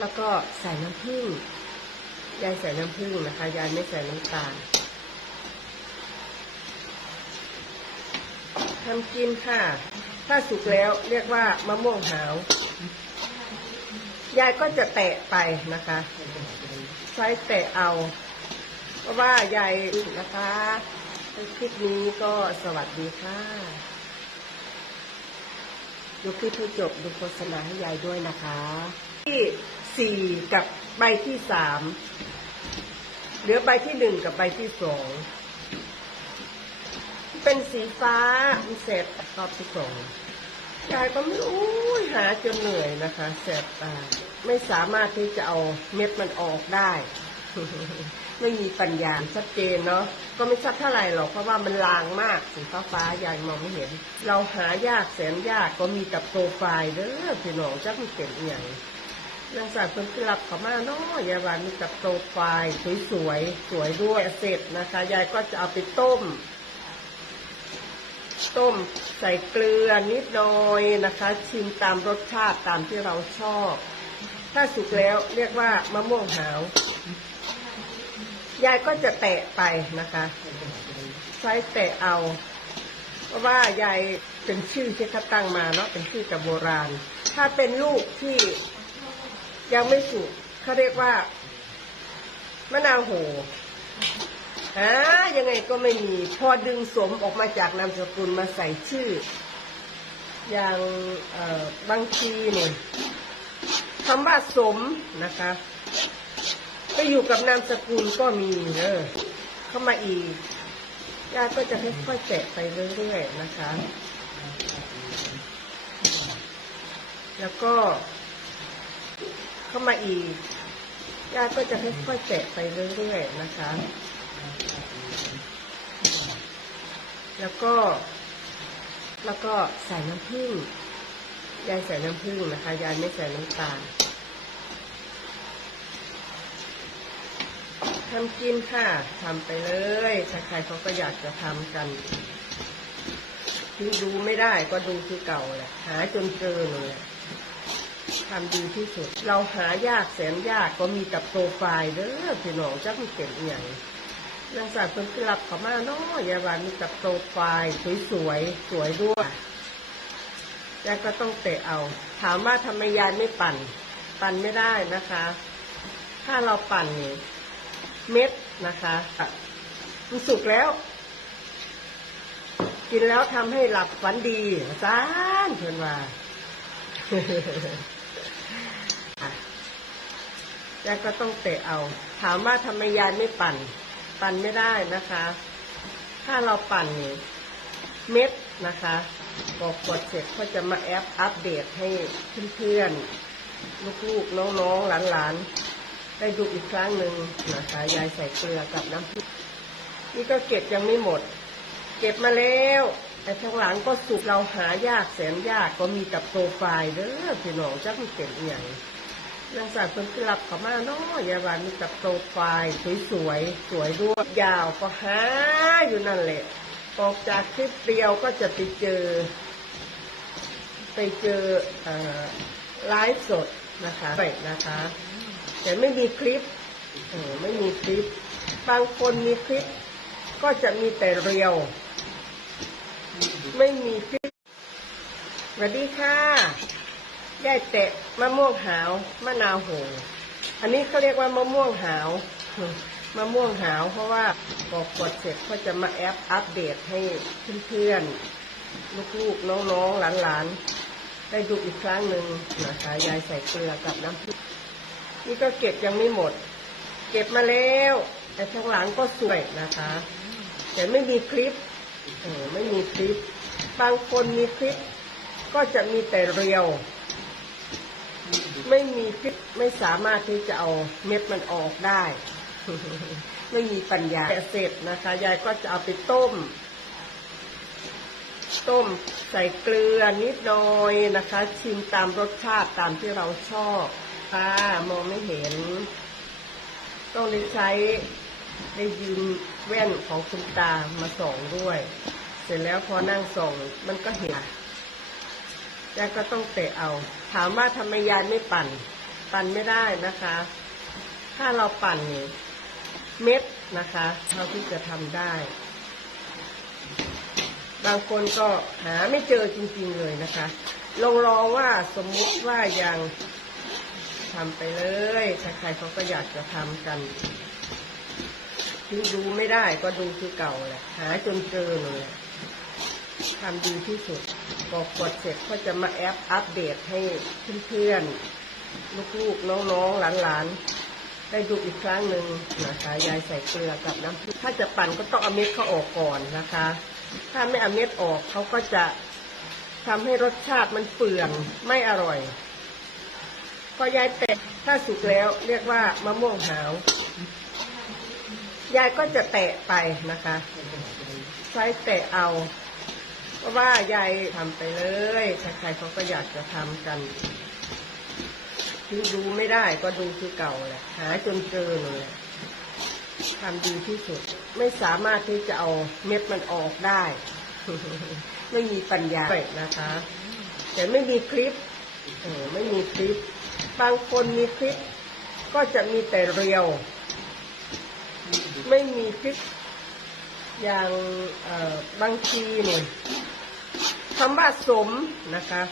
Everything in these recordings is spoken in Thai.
แล้วก็ใส่น้ำผึ้งยายใส่น้ำผึ้งนะคะยายไม่ใส่น้ำตาลทำกินค่ะ ถ้าสุกแล้วเรียกว่ามะม่วงหาวยายก็จะแตะไปนะคะ ใช้แตะเอา เพราะว่ายายนะคะคลิปนี้ก็สวัสดีค่ะดูคลิปให้จบดูโฆษณาให้ยายด้วยนะคะ ที่สี่กับใบที่สาม เหลือใบที่หนึ่งกับใบที่สอง เป็นสีฟ้าเสเ็จรอบที่สองกายก็ไม่รู้หาจนเหนื่อยนะคะ แสบตา ไม่สามารถที่จะเอาเม็ดมันออกได้ ไม่มีปัญญาชัดเจนเนาะ ก็ไม่ชัดเท่าไหร่หรอกเพราะว่ามันลางมากสีฟ้าฟ้า ยายมองไม่เห็น เราหายากแสนยากก็มีกับโซไฟาเด้อพี่น้องจักมันเก็นอย่างนางสาวเพิ่นกลับเขามาเนาะยายหวานมีกับโปรไฟล์สวยๆสวยด้วยเสร็จนะคะยายก็จะเอาไปต้ม ต้มใส่เกลือนิดหน่อยนะคะ ชิมตามรสชาติตามที่เราชอบ ถ้าสุกแล้วเรียกว่า มะม่วงหาวยายก็จะแตะไปนะคะใช้แตะเอาเพราะว่ายายเป็นชื่อที่เขาตั้งมาเนาะเป็นชื่อจักโบราณ ถ้าเป็นลูกที่ยังไม่สุกเขาเรียกว่ามะนาวโหอ่ายังไงก็ไม่มีพอดึงสมออกมาจากนามสกุลมาใส่ชื่อ อย่างบางทีเนี่ยคำว่าสมนะคะไปอยู่กับนามสกุลก็มีเออเข้ามาอีกญาติก็จะค่อยๆแจกไปเรื่อยๆนะคะ แล้วก็เข้ามาอีกญาติก็จะค่อยๆแจกไปเรื่อยๆนะคะ แล้วก็ แล้วก็ใส่น้ำผึ้งยายใส่น้ำผึ้งนะคะ ยายไม่ใส่น้ำตาลทำกินค่ะ ทำไปเลยใครๆเขาก็อยากจะทำกัน ที่ดูไม่ได้ก็ดูคือเก่าแหละ หาจนเจอเลยทำดีที่สุด เราหายากแสนยากก็มีกับโปรไฟล์เด้อพี่น้องจักมีเก็บอย่างนางสาวเพิ่งกลับเขามาเนาะยายวานมีกับโปรไฟล์สวยๆสวยด้วยยายก็ต้องเตะเอา ถามว่าทำไมยายไม่ปั่น ปั่นไม่ได้นะคะ ถ้าเราปั่นเม็ดนะคะมันสุกแล้ว กินแล้วทำให้หลับฝันดีจ้านเพื่อนว่ายายก็ต้องเตะเอา ถามว่าทำไมยายไม่ปั่น ปั่นไม่ได้นะคะ ถ้าเราปั่นนี่เม็ดนะคะบอกกดเสร็จก็จะมาแอปอัปเดตให้เพื่อนๆ ลูกๆน้องๆหลานๆ ได้ดูอีกครั้งหนึ่งนะคะ ยายใส่เกลือกับน้ำพริกนี่ก็เก็บยังไม่หมด เก็บมาแล้ว แต่ข้างหลังก็สุกเราหายากแสนยาก ก็มีกับโซไฟาเด้อพี่น้องจักมีเก็บอย่างนางสาวเพิ่งกลับเขามาเนาะยายวนมีกับโปรไฟล์สวยๆสวยด้วยยาวก็หาอยู่นั่นแหละออกจากคลิปเดียวก็จะไปเจอ ไปเจอไลฟ์สดนะคะไปนะคะ แต่ไม่มีคลิปไม่มีคลิป บางคนมีคลิป ก็จะมีแต่เรียวไม่มีคลิปสวัสดีค่ะได้แตะมะม่วงหาวมะนาวโหอันนี้เขาเรียกว่ามะม่วงหาวมะม่วงหาวเพราะว่าบอกกดเสร็จก็จะมาแอปอัปเดตให้เพื่อนๆลูกๆน้องๆหลานๆได้ดูอีกครั้งหนึ่งนะคะยายใส่เกลือกับน้ำพริกนี่ก็เก็บยังไม่หมด เก็บมาแล้ว แต่ข้างหลังก็สวยนะคะ แต่ไม่มีคลิปเออไม่มีคลิปบางคนมีคลิป ก็จะมีแต่เรียวไม่มีพิษไม่สามารถที่จะเอาเม็ดมันออกได้ ไม่มีปัญญาเสร็จนะคะ ยายก็จะเอาไปต้ม ต้มใส่เกลือ นิดหน่อยนะคะ ชิมตามรสชาติ ตามที่เราชอบ ค่ะ มองไม่เห็น ต้องได้ใช้ได้ยืมแว่นของคุณตามาส่องด้วย เสร็จแล้วพอนั่งส่อง มันก็เห็นยายก็ต้องเตะเอาถามว่าทำไมยายไม่ปั่น ปั่นไม่ได้นะคะ ถ้าเราปั่นเม็ดนะคะ เราที่จะทำได้ บางคนก็หาไม่เจอจริงๆเลยนะคะลองรอว่าสมมุติว่ายังทำไปเลย ใครๆเขาก็อยากจะทำกันที่ดูไม่ได้ก็ดูคือเก่าแหละ หาจนเจอเลยทำดีที่สุดพอกดเสร็จก็จะมาแอปอัปเดตให้เพื่อนเพื่อนลูกๆน้องๆหลานหลานได้ดูอีกครั้งหนึ่งนะคะ ยายใส่เกลือกับน้ำถ้าจะปั่นก็ต้องเอาเม็ดเขาออกก่อนนะคะ ถ้าไม่เอาเม็ดออกเขาก็จะทำให้รสชาติมันเปื่อยไม่อร่อยพอยายแตะ ถ้าสุกแล้วเรียกว่ามะม่วงหาว ยายก็จะแตะไปนะคะ ใช้แตะเอาเพราะว่ายายทำไปเลย ใครๆเขาก็อยากจะทำกันที่ดูไม่ได้ ก็ดูคือเก่าแหละหาจนเจอเลยทำดีที่สุด ไม่สามารถที่จะเอาเม็ดมันออกได้ ไม่มีปัญญาเลยนะคะ แต่ไม่มีคลิป เออไม่มีคลิป บางคนมีคลิป ก็จะมีแต่เรียวไม่มีคลิปอย่างบางทีเนี่ยคำว่าสมนะคะ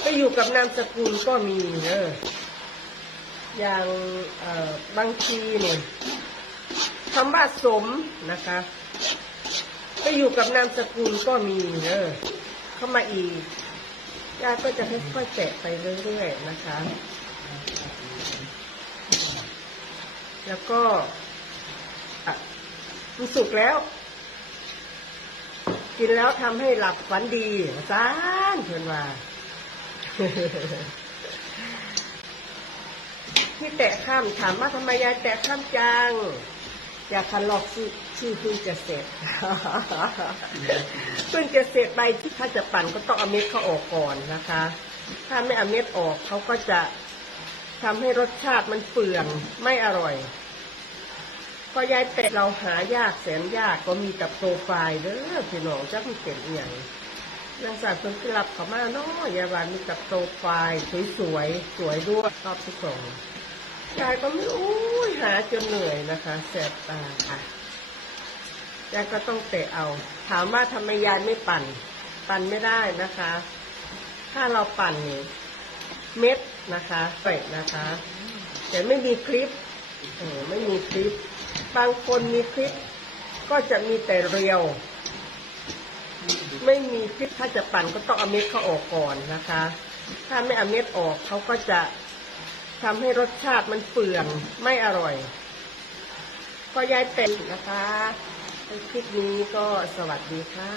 ไปอยู่กับนามสกุลก็มีเนออย่างบางทีเนี่ยคำว่าสมนะคะไปอยู่กับนามสกุลก็มีเนอเข้ามาอีกญาติก็จะค่อยๆแจกไปเรื่อยๆนะคะ แล้วก็มันสุกแล้ว กินแล้วทำให้หลับฝันดีอารย์เ่ิญมาที่แตะข้ามถามว่าทำไมยายแตะข้ามจังอยากคันหลอกชื่อพึ่งจะเสร็จเพึ่งจะเสร็จไปถ้าจะปั่นก็ต้องเอาเม็ดเขาออกก่อนนะคะ ถ้าไม่เอาเม็ดออก เขาก็จะทำให้รสชาติมันเปื่อยไม่อร่อยพอยายเป็ดเราหายากแสนยากก็มีแต่โปรไฟล์เด้อพี่น้องจักมีเป็ใหญ่นางสาวเพิ่งกลับเขามาเนาะยายวานมีแต่โปรไฟล์สวยๆสวยด้วยชอบทุกคนยายก็ไม่อุ้ยหาจนเหนื่อยนะคะแสบตาค่ะ ยายก็ต้องเตะเอา ถามว่าทำไมยายไม่ปั่น ปั่นไม่ได้นะคะ ถ้าเราปั่นนี่เม็ดนะคะเป็ดนะคะแต่ไม่มีคลิปอไม่มีคลิปบางคนมีคลิปก็จะมีแต่เรียว ไม่มีคลิปถ้าจะปั่นก็ต้องเอาเม็ดเขาออกก่อนนะคะ ถ้าไม่เอาเม็ดออกเขาก็จะทำให้รสชาติมันเปื่อยไม่อร่อย ก็ย้ายเป็นนะคะคลิปนี้ก็สวัสดีค่ะ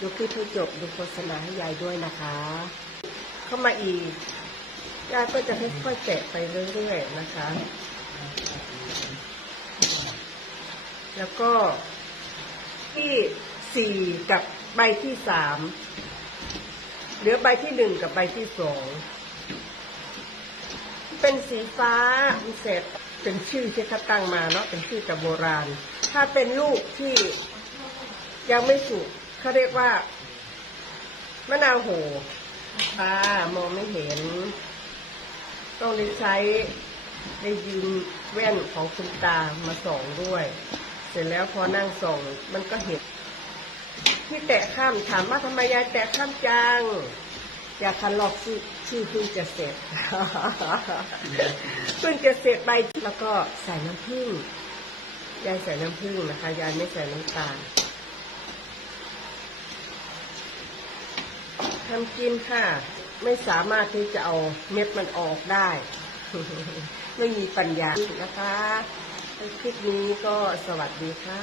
ดูคลิปให้จบดูโฆษณาให้ยายด้วยนะคะ เข้ามาอีก ยายก็จะค่อยๆแจะไปเรื่อยๆนะคะแล้วก็ที่สี่กับใบที่สาม เหลือใบที่หนึ่งกับใบที่สอง เป็นสีฟ้าเสเ็จเป็นชื่อที่เขาตั้งมาเนาะเป็นชื่อจากโบราณ ถ้าเป็นลูกที่ยังไม่สุกเขาเรียกว่า มะนาวโหตามองไม่เห็น ต้องได้ใช้ได้ยืนแว่นของคุณตามาส่องด้วยเสร็จแล้วพอนั่งส่องมันก็เห็นที่แตะข้ามถามว่าทำไมยายแตะข้ามจังอยากคันหลอกชื่อชื่อเพิ่งจะเสร็จเพิ่งจะเสร็จไปแล้วก็ใส่น้ำผึ้งยายใส่น้ำผึ้งนะคะยายไม่ใส่น้ำตาลทำกินค่ะ ไม่สามารถที่จะเอาเม็ดมันออกได้ ไม่มีปัญญานะคะคลิปนี้ก็สวัสดีค่ะ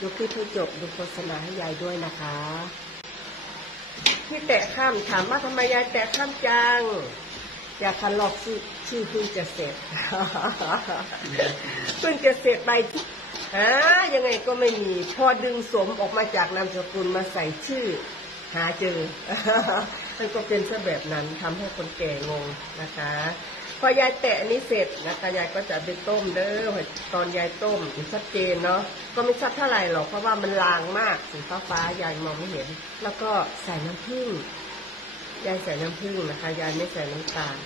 ดูคลิปให้จบดูโฆษณาให้ยายด้วยนะคะ ที่แตะข้ามถามว่าทำไมยายแตะข้ามจังอยากคันหลอกชื่อเพึ่งจะเสร็จเพึ่งจะเสร็จไปฮะยังไงก็ไม่มีพอดึงสมออกมาจากนามสกุลมาใส่ชื่อ หาเจอมันก็เป็นเส้อแบบนั้นทำให้คนแก่งงนะคะ พอยายแตะนี้เสร็จนะคะยายก็จะไปต้มเด้อตอนยายต้มชัดเจนเนาะก็ไม่ชัดเท่าไหร่หรอกเพราะว่ามันลางมากสีฟ้าฟ้ายายมองไม่เห็น แล้วก็ใส่น้ำผึ้งยายใส่น้ำผึ้งนะคะยายไม่ใส่น้ำตาล